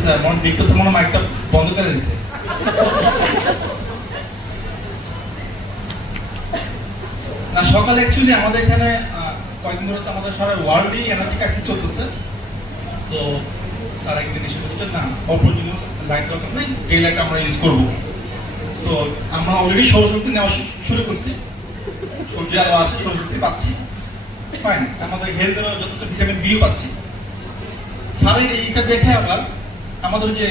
বলতেছে মন দেখতেছে মনে মাইকটা বন্ধ করে দিছে। না সকালে অ্যাকচুয়ালি আমাদের এখানে কয়েকদিন ধরে তো আমাদের সারা ওয়ার্ল্ডেই এনার্জি ক্রাইসিস চলতেছে। সো স্যার একদিন এসে বলছেন না অপরচুনিটি লাইট দরকার নেই, এই লাইট আমরা ইউজ করবো। সো আমরা অলরেডি সৌরশক্তি নেওয়া শুরু করছি, সূর্য আলো আছে, সৌরশক্তি পাচ্ছি, ফাইন, আমাদের হেলথেরও যথেষ্ট ভিটামিন বিও পাচ্ছি। স্যারের এইটা দেখে আবার আমাদের যে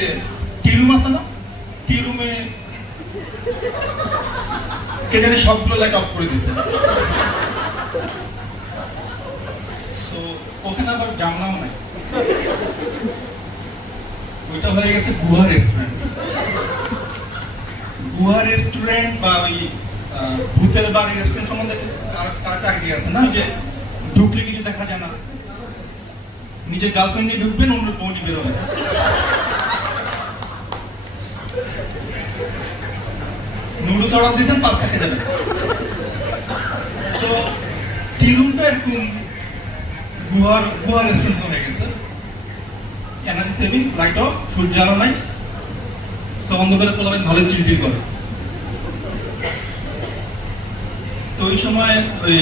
টি রুম আছে না, টি রুমে কে জানি সবগুলো লাইট অফ করে দিয়েছে। তো ওখানে আবার জানলাম নাই, ওইটা হয়ে গেছে গুহা রেস্টুরেন্ট। গুহা রেস্টুরেন্ট বা ওই ভূতের বাড়ি রেস্টুরেন্ট সম্বন্ধে কারটা আইডিয়া আছে না, যে ঢুকলে কিছু দেখা যায় না, নিজের গার্লফ্রেন্ড নিয়ে ঢুকবেন, অন্য পৌঁছে বেরোবেন। নুডলস অর্ডার দিয়েছেন, পাঁচ খেতে যাবেন। তো টি রুমটা এরকম গুহা রেস্টুরেন্ট হয়ে গেছে। এনার্জি সেভিংস, লাইট অফ, সূর্য আলো নাই, সব অন্ধকারে পোলাবেন, ভালো চিলচিল করে। তো ওই সময় ওই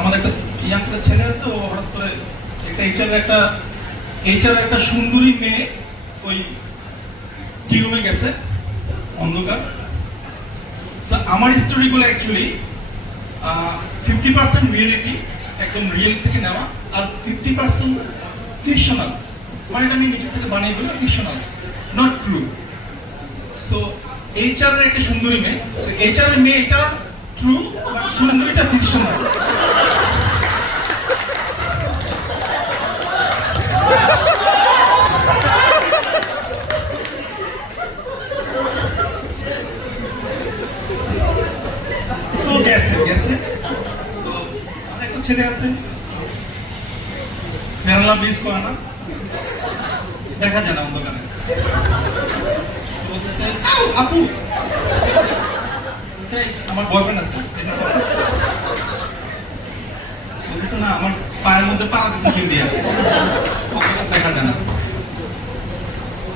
আমাদের একটা ইয়াংটা ছেলে আছে, ও হঠাৎ করে এইচআর একটা সুন্দরী মেয়ে ওই টি রুমে গেছে, অন্ধকার। আমার স্টোরিগুলো অ্যাকচুয়ালি 50% রিয়েলিটি, একদম রিয়েল থেকে নেওয়া, আর 50% ফিকশনাল, মানে এটা আমি নিজের থেকে বানিয়ে বলি fictional, not true. So HR এর একটা সুন্দরী মেয়ে, এইচআর এর মেয়ে এটা ট্রু, বাট সুন্দরীটা ফিকশনাল। গেছে তো একটা ছেলে আছে, ফেরালা ব্রিজ করে না, দেখা যায় না অন্ধকারে। আপু আমার বয়ফ্রেন্ড আছে, বলতেছে না আমার পায়ের মধ্যে পাড়া দিচ্ছে কিল দিয়া, দেখা যায় না।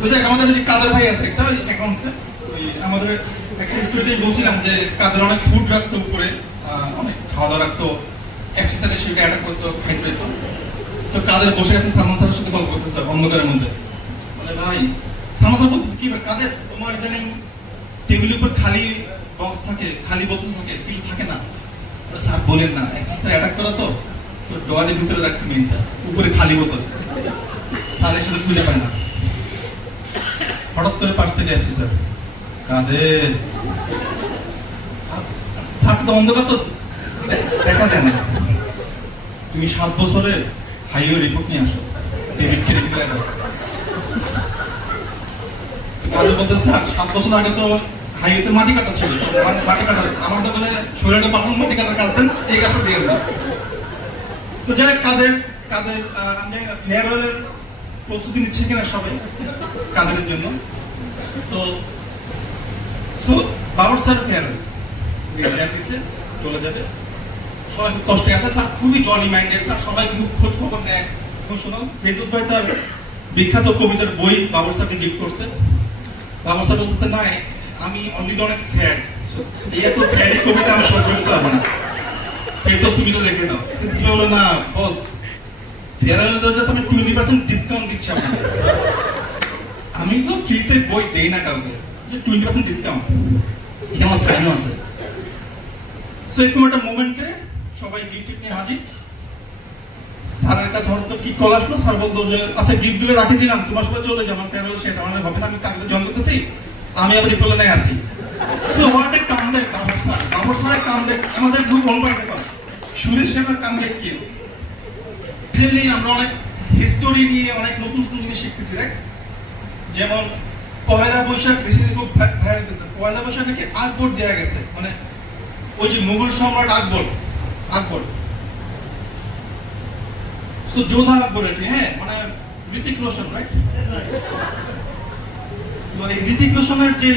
বুঝে আমাদের যে কাদের ভাই আছে একটা অ্যাকাউন্টসে, ওই আমাদের একটা স্টুডেন্ট বলছিলাম যে কাদের অনেক ফুড রাখতো উপরে, অনেক খাওয়া দাওয়া রাখতো, এক্সারসাইজের সঙ্গে অ্যাটাক করতো, খাইতে পেতো। তো কাদের বসে গেছে সালমান স্যারের সাথে গল্প করতেছে অন্ধকারের মধ্যে, বলে ভাই সালমান স্যার বলতেছে কি কাদের তোমার ইদানিং টেবিলের উপর খালি বক্স থাকে, খালি বোতল থাকে, কিছু থাকে না। স্যার বলেন না, এক্সারসাইজ অ্যাটাক করা তো ডোয়ারের ভিতরে রাখছে মেনটা, উপরে খালি বোতল, স্যারের সাথে খুঁজে পায় না। হঠাৎ করে পাশ থেকে আসছি স্যার কাদের, স্যার তো অন্ধকার তো দেখা যায় না, তুমি 7 বছরের হাইওয়ে রিপোর্ট নিয়ে আসো, ডেবিটকে রেডি করে দাও। কাদের বলতে স্যার 7 বছর আগে তো হাইওয়েতে মাটি কাটা ছিল, মাটি কাটা আমার দোকানে শরীরে পাঠান মাটি কাটার কাজ দেন, এই কাজটা দিয়ে দেন। তো যাই কাদের আমি ফেয়ারওয়েলের প্রস্তুতি নিচ্ছে কিনা সবাই কাদের জন্য। তো বাবর স্যার ফেয়ারওয়েল দিচ্ছে, চলে যাবে, সবাই খুব কষ্টে আছে, স্যার খুবই জলি মাইন্ডেড, স্যার সবাই খুব খোঁজ খবর নেয়। শোনো ফেরদৌস ভাই তার বিখ্যাত কবিতার বই বাবর স্যারকে গিফট করছে। বাবর স্যার বলতেছে না আমি অলরেডি অনেক স্যাড, এই এত স্যাড কবিতা আমি সহ্য করতে পারবো না, ফেরদৌস তুমি তো লিখে দাও। বলো না বস, ফেয়ারওয়েল আমি 20% ডিসকাউন্ট দিচ্ছি আপনাকে, আমি তো ফ্রিতে বই দেই না কাউকে, 20% ডিসকাউন্ট, এটা আমার সাইনও আছে। সো এরকম একটা মোমেন্টে সবাই গিফট নিয়ে হাজির। স্যারের কাছে হয়তো কি কল আসলো, স্যার বলতো যে আচ্ছা গিফটগুলো রাখি দিলাম, তোমার সবাই চলে যাও, আমার ফেয়ারওয়েল সেটা আমার হবে না, আমি কালকে জয়েন করতেছি, আমি আবার রিপোর্টে আসি। So what a comeback Babar স্যারের কামব্যাক আমাদের গ্রুপ অনুপ্রাণিত করে। সুরেশ সাহেবের কামব্যাক কি? রিসেন্টলি আমরা অনেক হিস্টোরি নিয়ে অনেক নতুন নতুন জিনিস শিখতেছি, রাইট? যেমন পয়লা বৈশাখ রিসেন্টলি খুব ভাইরাল হয়েছে, পয়লা বৈশাখ নাকি আকবর দেওয়া গেছে, মানে ওই যে মুঘল সম্রাট আকবর যোধা আকবর এটি, হ্যাঁ মানে ঋতিক রোশন, রাইট? এই ঋতিক রোশনের যে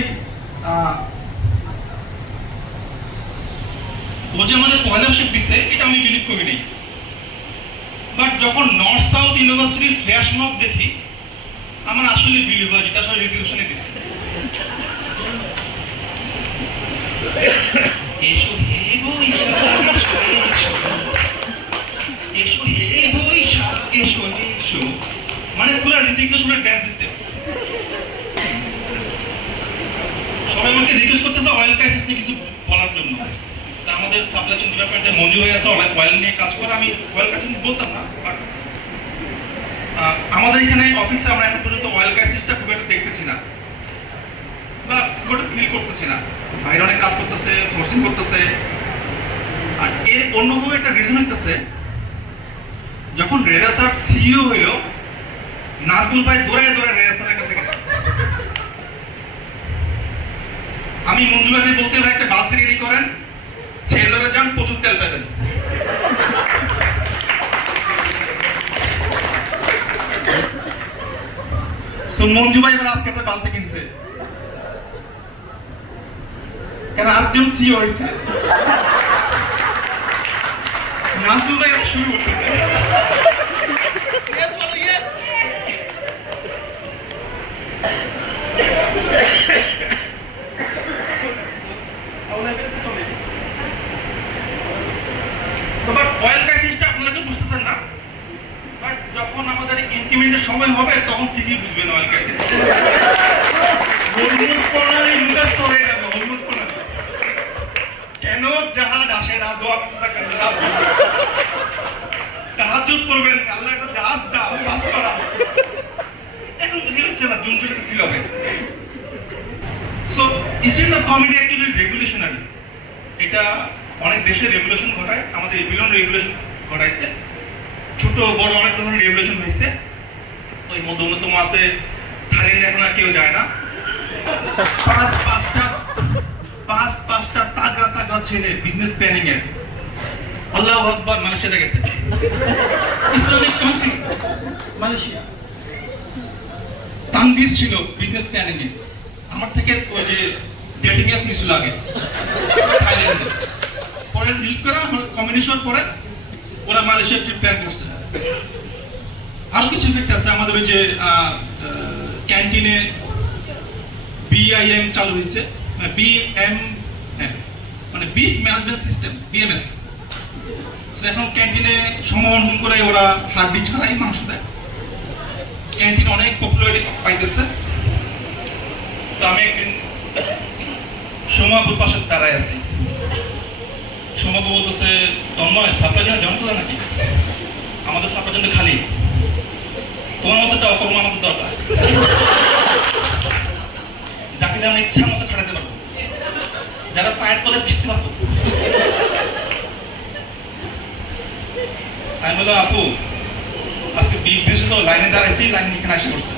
ও যে আমাদের পয়লা বৈশাখ দিছে, এটা আমি বিলিভ করি নাই। বাট যখন নর্থ সাউথ ইউনিভার্সিটির ফ্ল্যাশ মব দেখি আমার আসলে বিলি হয় যেটা আসলে রেজুলেশনে দিছে। এসো হে বৈশাখ এসো হে বৈশাখ এসো এসো, মানে পুরো রেজুলেশনের ড্যান্স সিস্টেম। সবাই আমাকে রিকোয়েস্ট করতেছে অয়েল ক্রাইসিস নিয়ে কিছু বলার জন্য। তা আমাদের সাপ্লাই চেইন ডিপার্টমেন্টে মঞ্জুর হয়ে আছে অয়েল নিয়ে কাজ করে, আমি অয়েল ক্রাইসিস বলতাম না, বাট আমাদের এখানে অফিসে আমরা এখন পর্যন্ত অয়েল ক্রাইসিসটা খুব একটা দেখতেছি না বা খুব একটা ফিল করতেছি না। বাইরে অনেক কাজ করতেছে, সোর্সিং করতেছে। আর এর অন্যতম একটা রিজন হইতেছে, যখন রেজা স্যার সিইও হইল, নাজমুল ভাই দৌড়ায় দৌড়ায় রেজা স্যারের কাছে গেছে। আমি মঞ্জুর ভাই বলছি ভাই একটা বালতি রেডি করেন, ছেলেরা যান, প্রচুর তেল পাবেন। মঞ্জু ভাই এবার আজকে একটা বালতি কিনছে, কেন আরেকজন সিও হয়েছে। নাজমুল ভাই শুরু করতেছে। অয়েল ক্রাইসিসটা আপনারা কেউ বুঝতেছেন না, বাট যখন আমাদের ইনক্রিমেন্টের সময় হবে তখন ঠিকই বুঝবেন অয়েল ক্রাইসিস। কেন জাহাজ আসে না, দোয়া করবেন, তাহাজ্জুদ করবেন, আল্লাহ একটা জাহাজ দাও, পাস করা। এখন তো হচ্ছে না, জুন জুলাইতে ফিল হবে। So institute of comedy actually regulatory. এটা অনেক দেশে রেগুলেশন ঘটায়, আমাদের এপিলন রেগুলেশন ঘটাইছে, ছোট বড় অনেক ধরনের রেগুলেশন হয়েছে। তো এর মধ্যে অন্যতম আছে থাইল্যান্ডে এখন আর কেউ যায় না, পাঁচটা তাগড়া তাগড়া ছেলে বিজনেস প্ল্যানিং এর, আল্লাহু আকবার, মালয়েশিয়াতে গেছে, ইসলামিক কান্ট্রি মালয়েশিয়া। তানভীর ছিল বিজনেস প্ল্যানিং এ, আমার থেকে ওই যে ডেটিং অ্যাপ নিছিল আগে থাইল্যান্ডে, পরে ডিল করা কম্বিনেশন করে ওরা মালয়েশিয়া ট্রিপ প্ল্যান করছে। আরো কিছু ইফেক্ট আছে আমাদের, ওই যে ক্যান্টিনে বিআইএম চালু হয়েছে, বিএম, মানে বিফ ম্যানেজমেন্ট সিস্টেম, বিএমএস। এখন ক্যান্টিনে সমবন্টন করে ওরা হাড্ডি ছাড়াই মাংস দেয়, ক্যান্টিন অনেক পপুলারিটি পাইতেছে। তো আমি একদিন সোমাপুর পাশে দাঁড়ায় আছি, সোমাপু বলতেছে, তন্ময় সাপ্লাই চেনে জন্ম করে নাকি? আমাদের সাপ্লাই চেন খালি, তোমার মতো একটা অকর্ম আমাদের দরকার, যাকে আমরা ইচ্ছা মতো খাটাতে পারবো, যারা পায়ের তলে ভিজতে পারবো। আমি বললাম, আপু আজকে বিগ দিয়েছিল, লাইনে দাঁড়াইছি, লাইন এখানে এসে পড়ছে।